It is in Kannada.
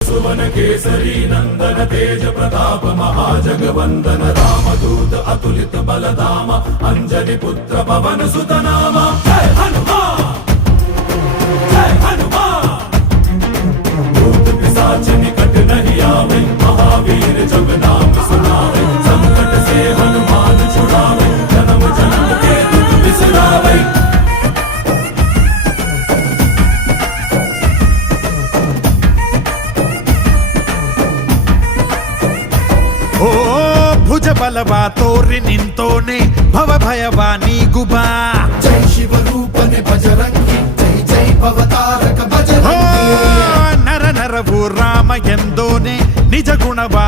सुवन केसरी नंदन तेज प्रताप महाजगवंदन रामदूत अतुलित बलधाम अंजनी पुत्र पवन सुत नाम जय हनुमान जय हनुमान। भूत पिशाच निकट नहीं आवे महावीर जब नाम सुनावे संकट से हनुमान छुड़ावे जन्म जन्म के दुख बिसरावे। ಓ ಭುಜ ಬಲವಾ ತೋರಿ ನಿಂತೋನೆ ಭವ ಭಯವಾ ನೀಗುಬಾ ಜೈ ಶಿವರೂಪನೆ ಬಜರಂಗಿ ಜೈ ಜೈ ಭವತಾರಕ ಬಜರಂಗಿ ನರ ನರವು ರಾಮ ಎಂದೋನೆ ನಿಜ ಗುಣವಾ